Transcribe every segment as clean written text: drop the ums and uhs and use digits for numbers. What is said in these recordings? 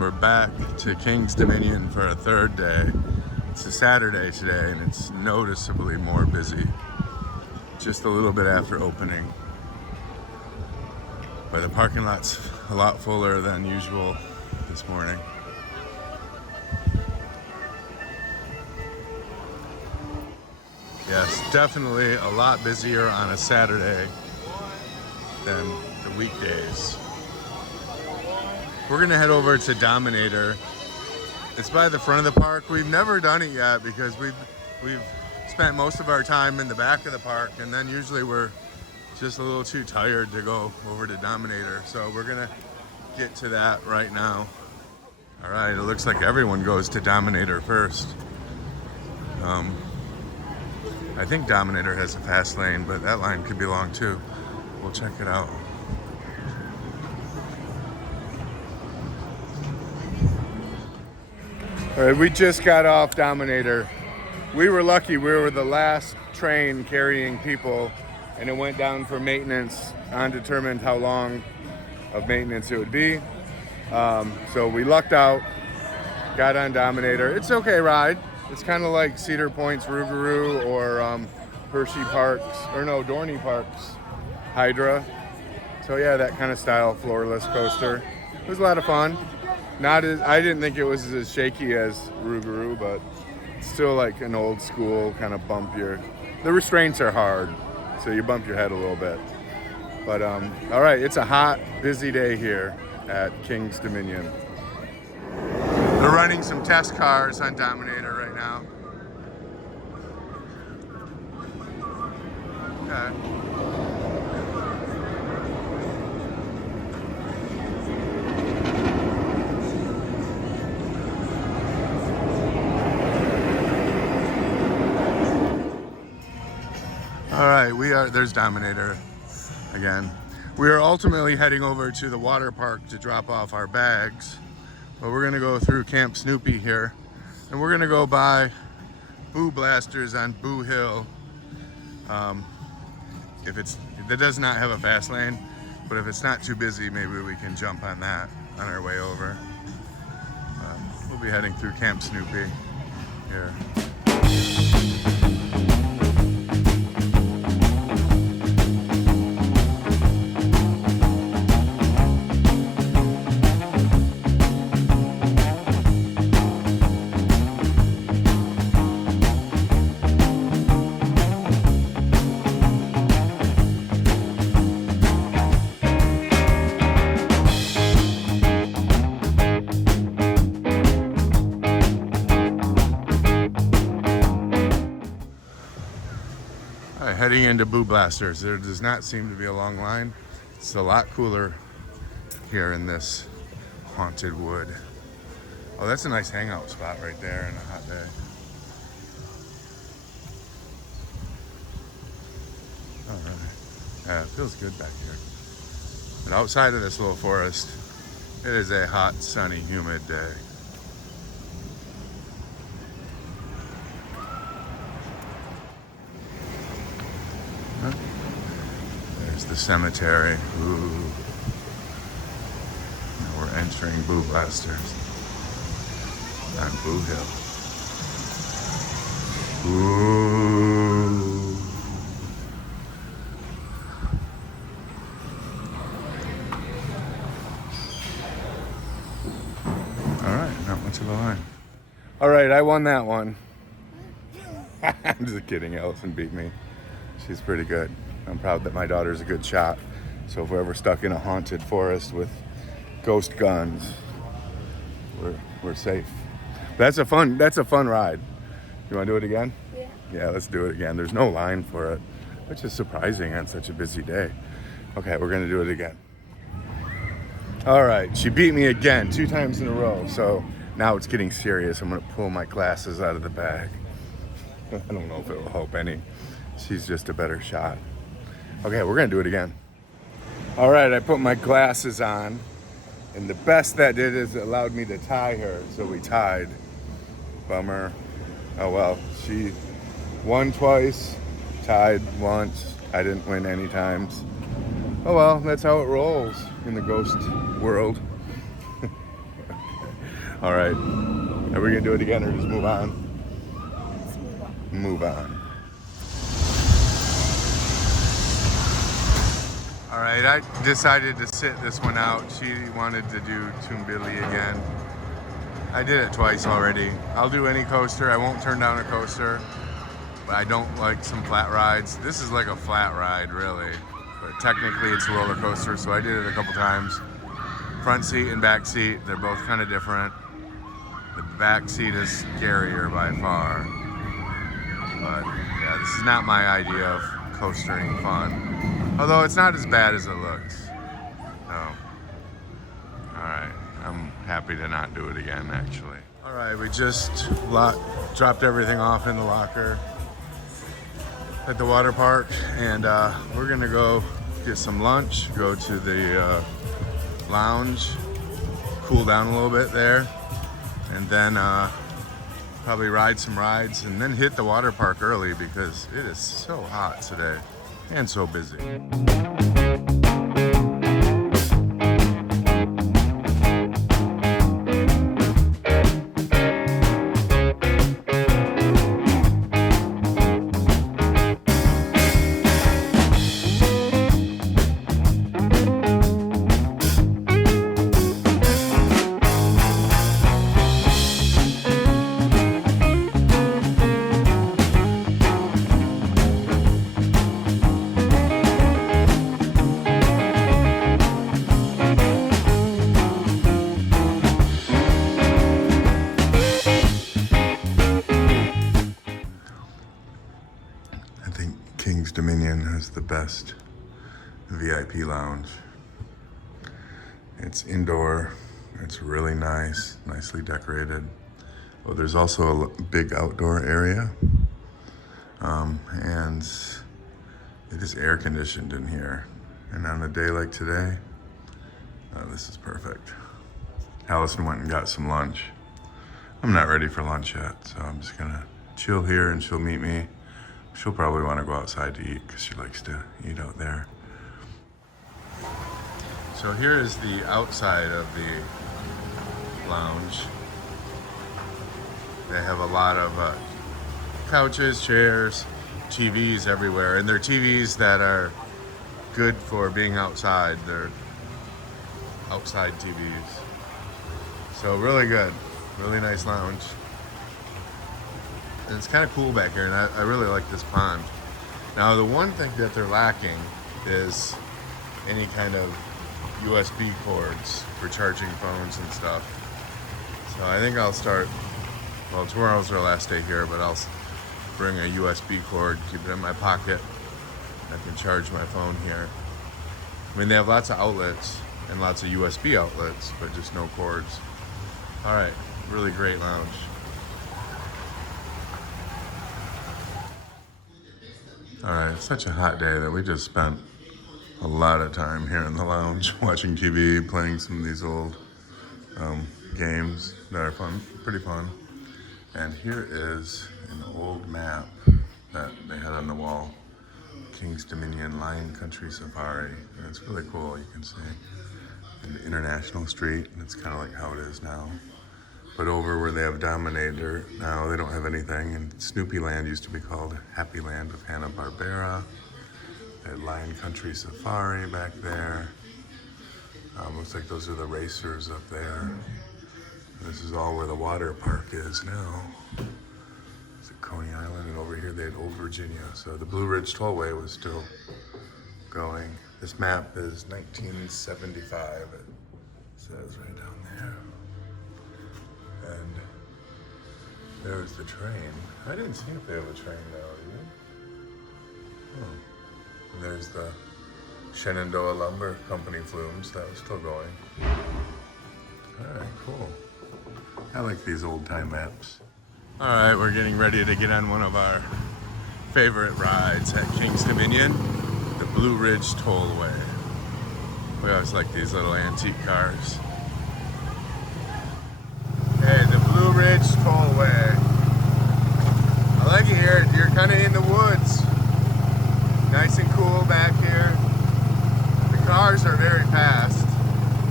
We're back to King's Dominion for a third day. It's a Saturday today and it's noticeably more busy. Just a little bit after opening. But the parking lot's a lot fuller than usual this morning. Yes, definitely a lot busier on a Saturday than the weekdays. We're gonna head over to Dominator. It's by the front of the park. We've never done it yet because we've spent most of our time in the back of the park, and then usually we're just a little too tired to go over to Dominator. So we're gonna get to that right now. All right, it looks like everyone goes to Dominator first. I think Dominator has a fast lane, but that line could be long too. We'll check it out. All right, we just got off Dominator. We were lucky, we were the last train carrying people, and it went down for maintenance, undetermined how long of maintenance it would be. So we lucked out, got on Dominator. It's an okay ride. It's kind of like Cedar Point's Rougarou or Hershey Park's, or no, Dorney Park's Hydra. So yeah, that kind of style floorless coaster. It was a lot of fun. I didn't think it was as shaky as Rougarou, but still like an old school kind of bump the restraints are hard, so you bump your head a little bit. But all right, it's a hot, busy day here at King's Dominion. They're running some test cars on Dominator right now. Okay. All right, there's Dominator again. We are ultimately heading over to the water park to drop off our bags. But we're gonna go through Camp Snoopy here, and we're gonna go by Boo Blasters on Boo Hill. That does not have a fast lane, but if it's not too busy, maybe we can jump on that on our way over. We'll be heading through Camp Snoopy here. Heading into Boo Blasters. There does not seem to be a long line. It's a lot cooler here in this haunted wood. Oh, that's a nice hangout spot right there on a hot day. All right. Yeah, it feels good back here. But outside of this little forest, it is a hot, sunny, humid day. There's the cemetery. Ooh. Now we're entering Boo Blasters on Boo Hill. Ooh. All right, not much of a line. All right, I won that one. I'm just kidding. Allison beat me. She's pretty good. I'm proud that my daughter's a good shot. So if we're ever stuck in a haunted forest with ghost guns, we're safe. That's a fun ride. You want to do it again? Yeah. Yeah, let's do it again. There's no line for it, which is surprising on such a busy day. Okay, we're gonna do it again. All right, she beat me again 2 times in a row. So now it's getting serious. I'm gonna pull my glasses out of the bag. I don't know if it will help any. She's just a better shot. Okay, we're gonna do it again. All right, I put my glasses on, and the best that did is it allowed me to tie her, so we tied. Bummer. Oh well, she won twice, tied once. I didn't win any times. Oh well, that's how it rolls in the ghost world. All right. Are we gonna do it again or just move on? Let's move on. Move on. All right, I decided to sit this one out. She wanted to do Toonbilly again. I did it twice already. I'll do any coaster. I won't turn down a coaster, but I don't like some flat rides. This is like a flat ride, really. But technically it's a roller coaster, so I did it a couple times. Front seat and back seat, they're both kind of different. The back seat is scarier by far. But yeah, this is not my idea of coastering fun. Although it's not as bad as it looks. So, alright, I'm happy to not do it again actually. Alright, we just dropped everything off in the locker at the water park, and we're gonna go get some lunch, go to the lounge, cool down a little bit there, and then probably ride some rides and then hit the water park early because it is so hot today and so busy. King's Dominion has the best VIP lounge. It's indoor, it's really nice, nicely decorated. Well, there's also a big outdoor area, and it is air conditioned in here. And on a day like today, this is perfect. Allison went and got some lunch. I'm not ready for lunch yet, so I'm just gonna chill here and she'll meet me. She'll probably want to go outside to eat because she likes to eat out there. So here is the outside of the lounge. They have a lot of couches, chairs, TVs everywhere, and they're TVs that are good for being outside. They're outside TVs. So really good, really nice lounge. And it's kind of cool back here, and I really like this pond. Now, the one thing that they're lacking is any kind of USB cords for charging phones and stuff. So I think I'll start, well, tomorrow's our last day here, but I'll bring a USB cord, keep it in my pocket. I can charge my phone here. I mean, they have lots of outlets and lots of USB outlets, but just no cords. All right, really great lounge. All right, it's such a hot day that we just spent a lot of time here in the lounge watching TV, playing some of these old games that are fun, pretty fun. And here is an old map that they had on the wall. King's Dominion Lion Country Safari. And it's really cool, you can see. And International Street, and it's kind of like how it is now. But over where they have Dominator, now they don't have anything. And Snoopy Land used to be called Happy Land of Hanna-Barbera. They had Lion Country Safari back there. Looks like those are the racers up there. This is all where the water park is now. It's at Coney Island, and over here they had Old Virginia. So the Blue Ridge Tollway was still going. This map is 1975, it says right down there. And there's the train. I didn't see if they have a train now, did you? And there's the Shenandoah Lumber Company flumes. That was still going. All right, cool. I like these old time maps. All right, we're getting ready to get on one of our favorite rides at King's Dominion, the Blue Ridge Tollway. We always like these little antique cars. Hey, the Blue Ridge Tollway. I like it here. You're kind of in the woods. Nice and cool back here. The cars are very fast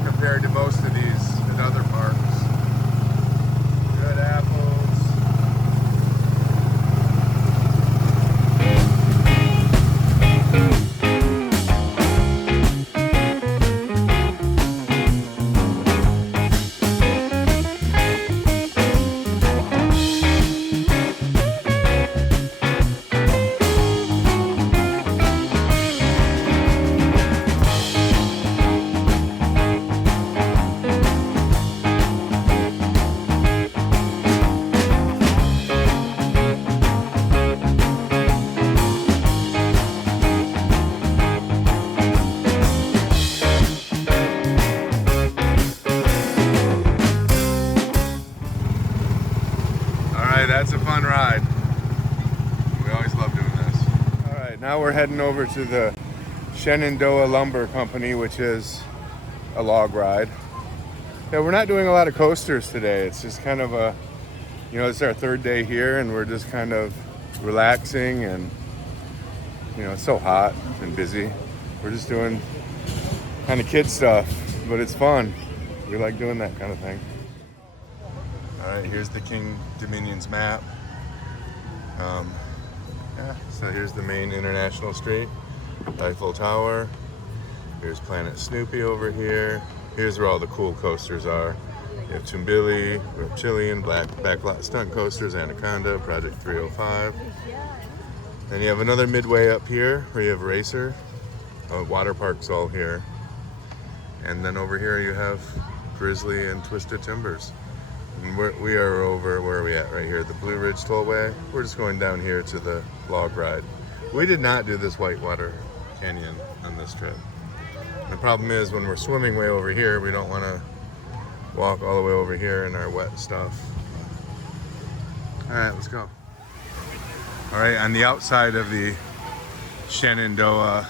compared to most of these at other parks. Yeah, it's a fun ride. We always love doing this. All right, now we're heading over to the Shenandoah Lumber Company, which is a log ride. Yeah, we're not doing a lot of coasters today. It's just kind of a, it's our third day here, and we're just kind of relaxing, and it's so hot and busy. We're just doing kind of kid stuff, but it's fun. We like doing that kind of thing. All right, here's the King Dominions map. So here's the main international street, Eiffel Tower. Here's Planet Snoopy over here. Here's where all the cool coasters are. You have Chumbili, Reptilian, Backlot Stunt Coasters, Anaconda, Project 305. Then you have another midway up here where you have Racer. Water parks all here. And then over here you have Grizzly and Twisted Timbers. And we are over, where are we at? Right here, the Blue Ridge Tollway. We're just going down here to the log ride. We did not do this Whitewater Canyon on this trip. The problem is when we're swimming way over here, we don't want to walk all the way over here in our wet stuff. All right, let's go. All right, on the outside of the Shenandoah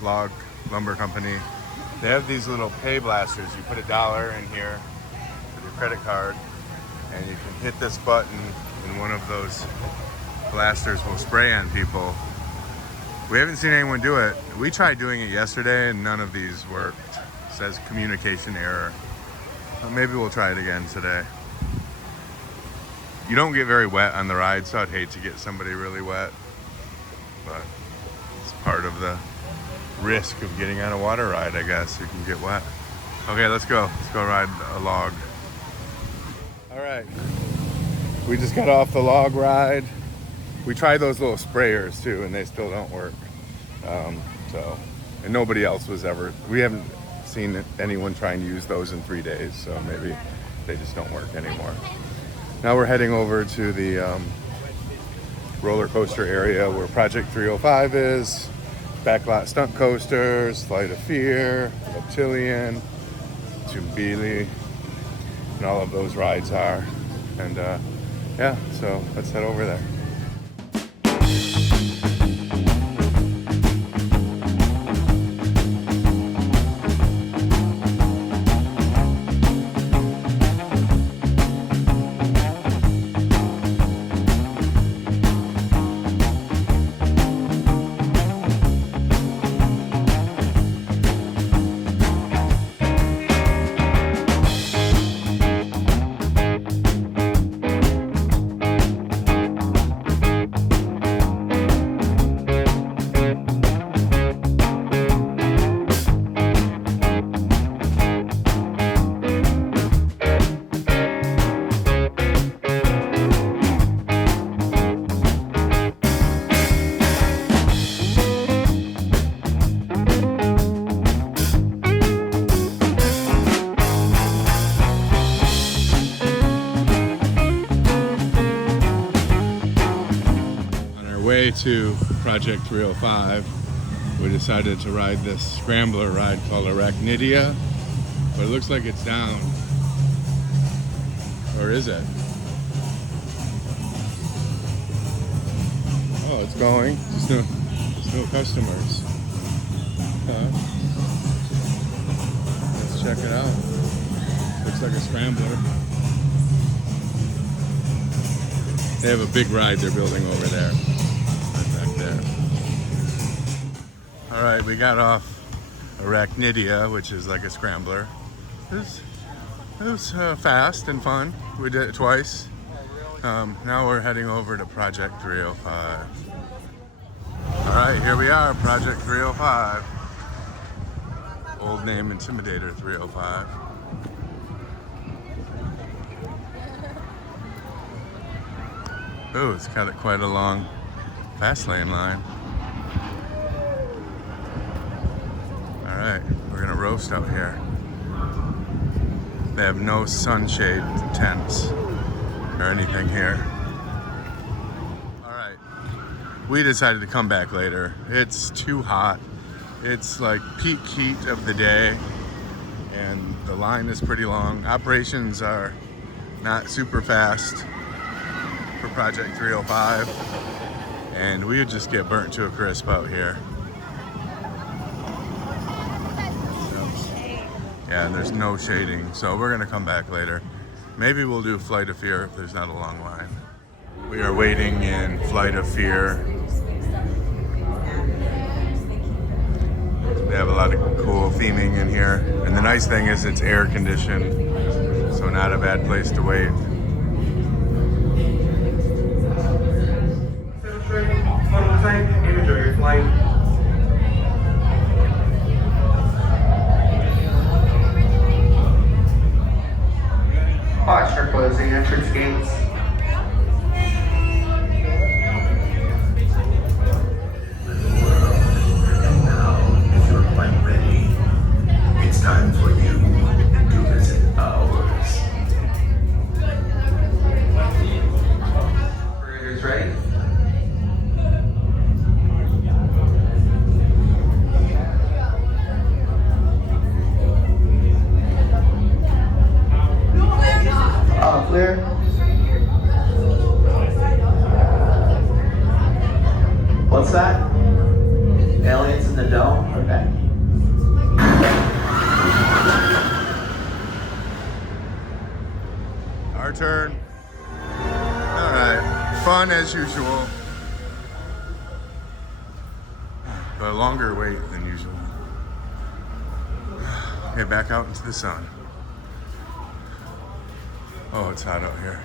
Log Lumber Company, they have these little pay blasters. You put $1 in here with your credit card, and you can hit this button, and one of those blasters will spray on people. We haven't seen anyone do it. We tried doing it yesterday, and none of these worked. It says communication error. Well, maybe we'll try it again today. You don't get very wet on the ride, so I'd hate to get somebody really wet, but it's part of the risk of getting on a water ride, I guess. You can get wet. Okay, let's go. Let's go ride a log. All right, we just got off the log ride. We tried those little sprayers too, and they still don't work. And nobody else we haven't seen anyone trying to use those in 3 days, so maybe they just don't work anymore. Now we're heading over to the roller coaster area where Project 305 is, Backlot Stunt Coasters, Flight of Fear, Reptilian, Chumbili, and all of those rides are. And yeah, so let's head over there. Way to Project 305, we decided to ride this scrambler ride called Arachnidia, but it looks like it's down. Or is it? Oh, it's going. There's no customers. Let's check it out. Looks like a scrambler. They have a big ride they're building over there. All right, we got off Arachnidia, which is like a scrambler. It was fast and fun. We did it twice. Now we're heading over to Project 305. All right, here we are, Project 305. Old name Intimidator 305. Oh, it's got quite a long fast lane line. All right, we're gonna roast out here. They have no sunshade tents or anything here. All right, we decided to come back later. It's too hot. It's like peak heat of the day, and the line is pretty long. Operations are not super fast. for Project 305, and we would just get burnt to a crisp out here. Yeah, and there's no shading, so we're gonna come back later. Maybe we'll do Flight of Fear if there's not a long line. We are waiting in Flight of Fear. They have a lot of cool theming in here, and the nice thing is it's air conditioned, so not a bad place to wait. Enjoy your flight. Watch for closing entrance gates. And now, if you're quite ready, it's time for you to visit ours. Operators ready? Clear. What's that? Aliens in the dome? Okay. Our turn. All right, fun as usual, but a longer wait than usual. Okay, back out into the sun. Oh, it's hot out here.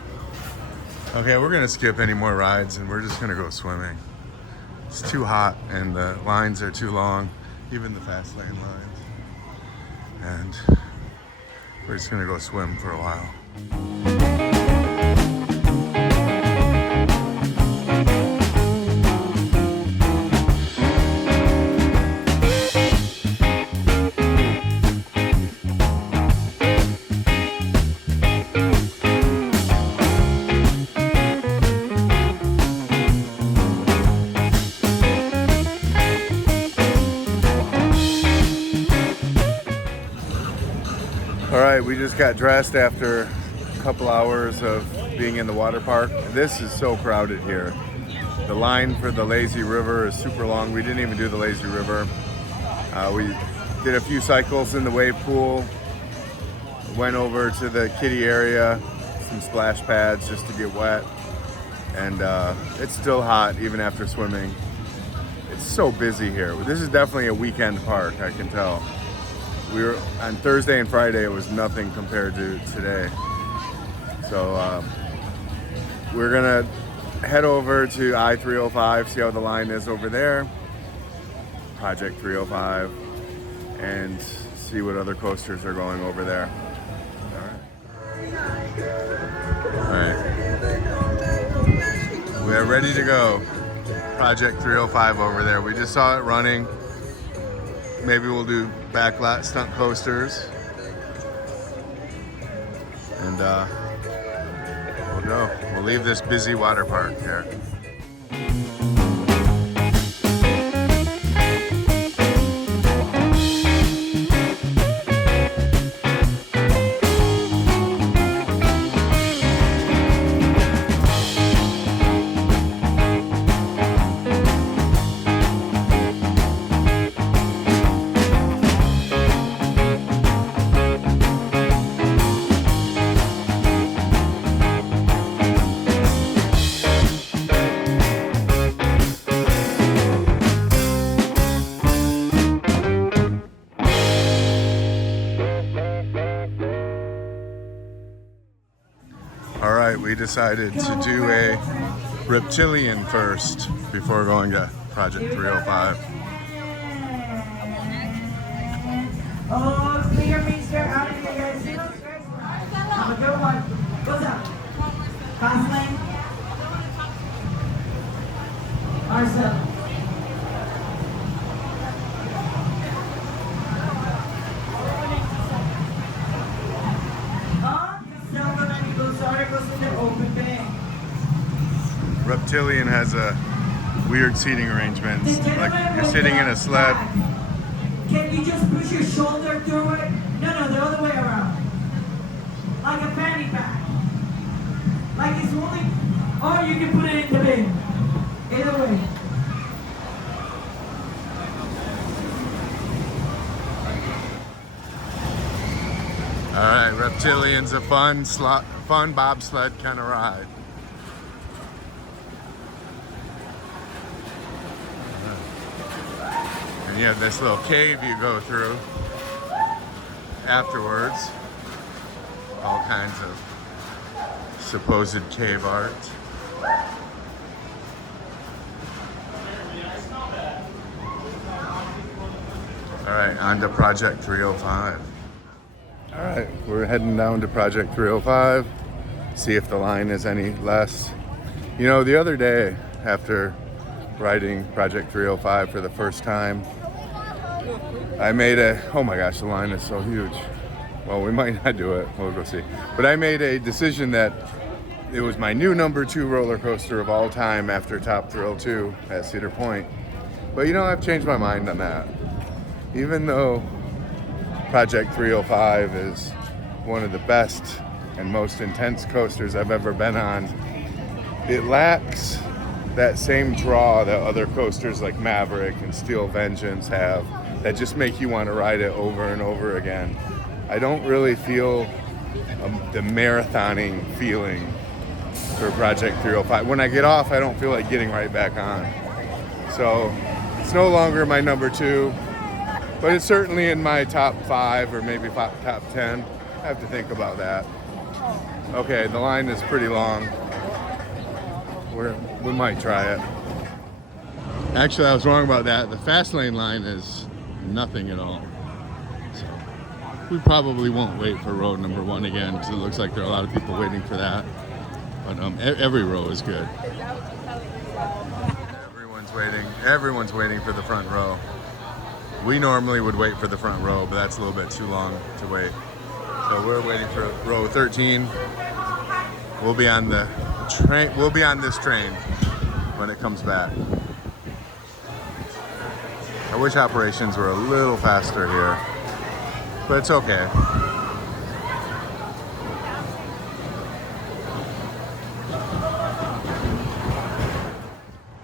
Okay, we're gonna skip any more rides and we're just gonna go swimming. It's too hot and the lines are too long, even the fast lane lines. And we're just gonna go swim for a while. All right, we just got dressed after a couple hours of being in the water park. This is so crowded here. The line for the lazy river is super long. We didn't even do the lazy river. We did a few cycles in the wave pool, went over to the kiddie area, some splash pads just to get wet. And it's still hot even after swimming. It's so busy here. This is definitely a weekend park, I can tell. We were on Thursday and Friday, it was nothing compared to today. So we're gonna head over to I-305, see how the line is over there, Project 305, and see what other coasters are going over there. All right. We are ready to go. Project 305 over there. We just saw it running. Maybe we'll do backlot stunt coasters. And we'll go. We'll leave this busy water park here. All right, we decided to do a reptilian first before going to Project 305. Oh, clear means you're out of here, guys. Have a good one. What's up? Fast lane? Marcel. Reptilian has a weird seating arrangements. Like you're sitting in a sled. Can you just push your shoulder through it? No, the other way around. Like a fanny pack. Like it's only. Oh or you can put it in the bin. Either way. All right, Reptilian's a fun bobsled kind of ride. And you have this little cave you go through afterwards. All kinds of supposed cave art. All right, on to Project 305. All right, we're heading down to Project 305, see if the line is any less. You know, the other day, after riding Project 305 for the first time, I made oh my gosh, the line is so huge. Well, we might not do it, we'll go see. But I made a decision that it was my new number 2 roller coaster of all time after Top Thrill 2 at Cedar Point. But you know, I've changed my mind on that. Even though Project 305 is one of the best and most intense coasters I've ever been on, it lacks that same draw that other coasters like Maverick and Steel Vengeance have that just make you want to ride it over and over again. I don't really feel the marathoning feeling for Project 305. When I get off, I don't feel like getting right back on. So it's no longer my number 2. But it's certainly in my top 5 or maybe top 10. I have to think about that. Okay, the line is pretty long. We might try it. Actually, I was wrong about that. The fast lane line is nothing at all. So we probably won't wait for road number 1 again because it looks like there are a lot of people waiting for that. But every row is good. Everyone's waiting for the front row. We normally would wait for the front row, but that's a little bit too long to wait. So we're waiting for row 13. We'll be on the train. We'll be on this train when it comes back. I wish operations were a little faster here, but it's okay.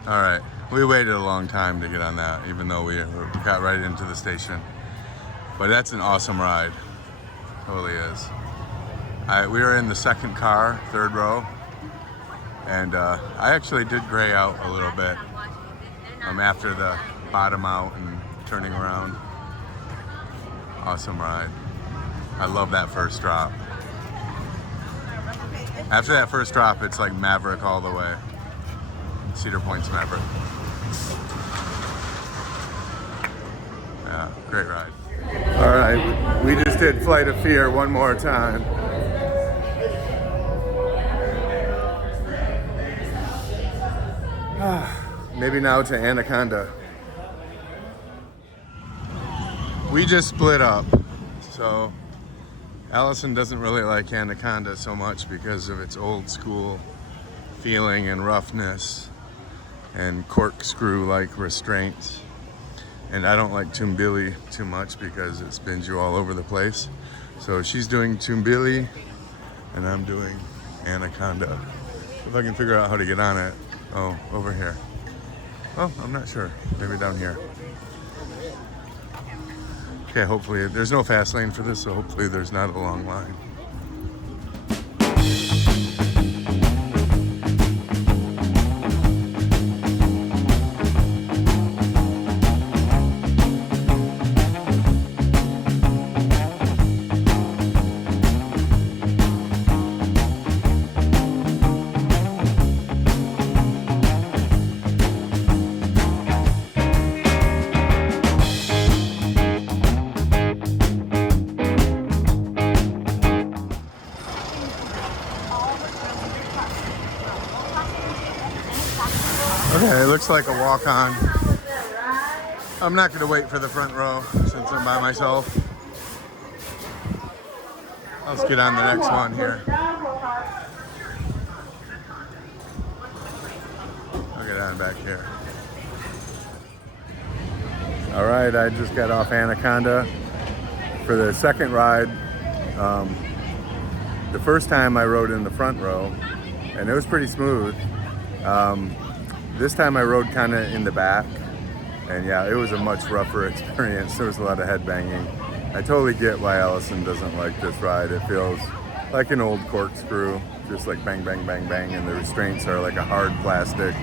All right. We waited a long time to get on that, even though we got right into the station. But that's an awesome ride. Totally is. We were in the second car, 3rd row, and I actually did gray out a little bit after the bottom out and turning around. Awesome ride. I love that first drop. After that first drop, it's like Maverick all the way. Cedar Point's Maverick. Yeah, great ride. All right, we just did Flight of Fear one more time. Maybe now to Anaconda. We just split up, so Allison doesn't really like Anaconda so much because of its old school feeling and roughness and corkscrew-like restraint. And I don't like Tumbili too much because it spins you all over the place. So she's doing Tumbili and I'm doing Anaconda. If I can figure out how to get on it. Oh, over here. Oh, I'm not sure. Maybe down here. Okay, hopefully there's no fast lane for this, so hopefully there's not a long line. Okay, it looks like a walk-on. I'm not going to wait for the front row since I'm by myself. Let's get on the next one here. I'll get on back here. All right, I just got off Anaconda for the second ride. The first time I rode in the front row, and it was pretty smooth. This time I rode kind of in the back, and yeah, it was a much rougher experience. There was a lot of headbanging. I totally get why Allison doesn't like this ride. It feels like an old corkscrew, just like bang, bang, bang, bang, and the restraints are like a hard plastic.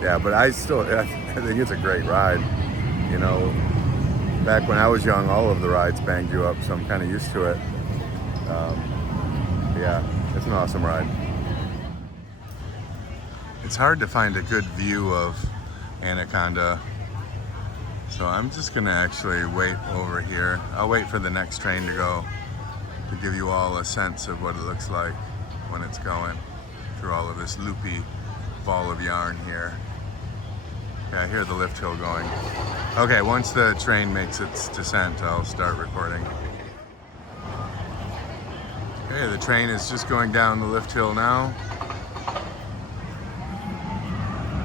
Yeah, but I think it's a great ride. You know, back when I was young, all of the rides banged you up, so I'm kind of used to it. Yeah, it's an awesome ride. It's hard to find a good view of Anaconda, so I'm just gonna actually wait over here. I'll wait for the next train to go to give you all a sense of what it looks like when it's going through all of this loopy ball of yarn here. Yeah, I hear the lift hill going. Okay, once the train makes its descent, I'll start recording. Okay, the train is just going down the lift hill now.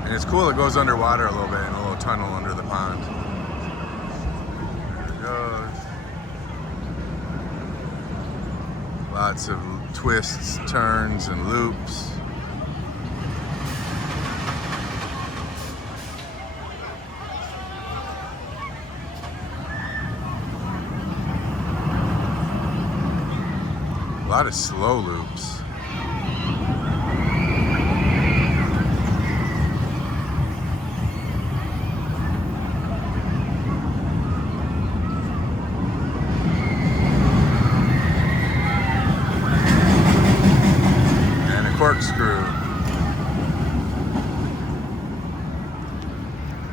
And it's cool, it goes underwater a little bit in a little tunnel under the pond. There it goes. Lots of twists, turns, and loops. A lot of slow loops. Corkscrew.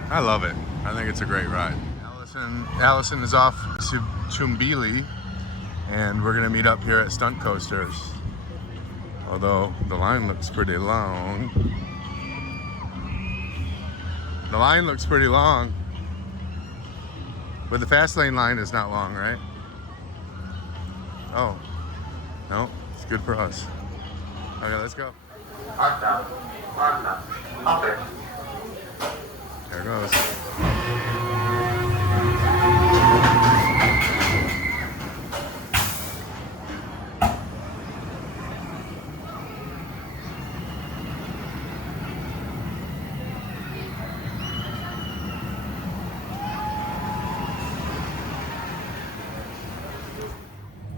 I love it. I think it's a great ride. Allison is off to Chumbili, and we're gonna meet up here at Stunt Coasters. Although the line looks pretty long. The line looks pretty long. But the fast lane line is not long, right? Oh, no, it's good for us. Okay, let's go. There it goes.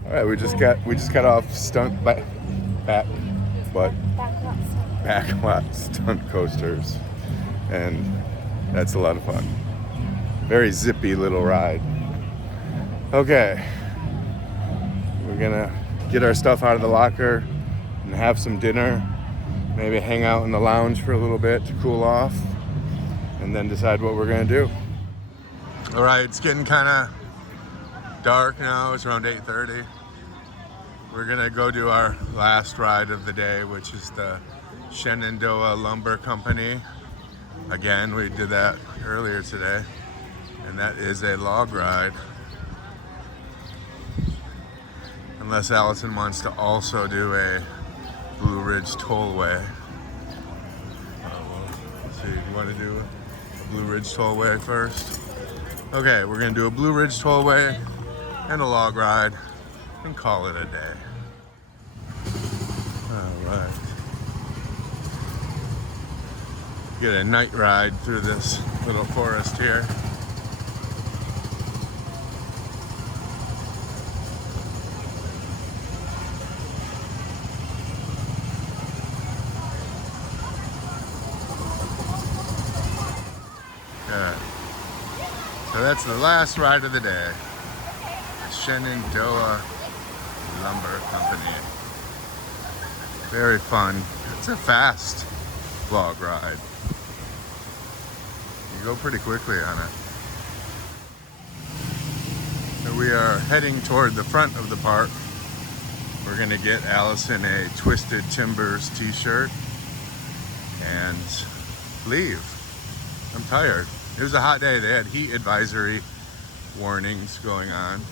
All right, we just got off backlot Stunt Coasters, and that's a lot of fun. Very zippy little ride. Okay, we're gonna get our stuff out of the locker and have some dinner, maybe hang out in the lounge for a little bit to cool off, and then decide what we're gonna do. All right, it's getting kind of dark now. It's around 8:30. We're gonna go do our last ride of the day, which is the Shenandoah Lumber Company. Again, we did that earlier today, and that is a log ride. Unless Allison wants to also do a Blue Ridge Tollway. Let's see, you want to do a Blue Ridge Tollway first? Okay, we're gonna do a Blue Ridge Tollway and a log ride and call it a day. All right. Get a night ride through this little forest here. Good. So that's the last ride of the day. The Shenandoah Lumber Company. Very fun. It's a fast log ride. You go pretty quickly on it. So we are heading toward the front of the park. We're gonna get Allison a Twisted Timbers t-shirt and leave. I'm tired. It was a hot day. They had heat advisory warnings going on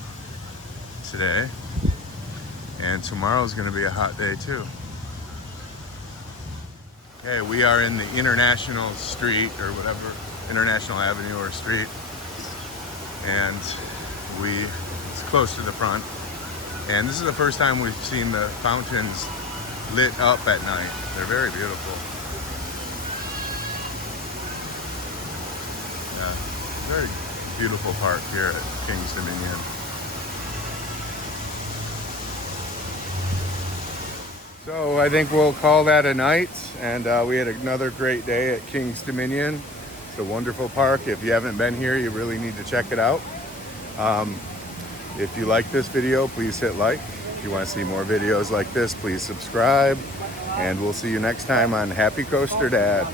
today. And tomorrow's gonna be a hot day too. Okay, we are in the International Street or whatever, International Avenue or Street. And it's close to the front. And this is the first time we've seen the fountains lit up at night. They're very beautiful. Very beautiful park here at Kings Dominion. So I think we'll call that a night, and we had another great day at Kings Dominion. It's a wonderful park. If you haven't been here, you really need to check it out. If you like this video, please hit like. If you want to see more videos like this, please subscribe. And we'll see you next time on Happy Coaster Dad.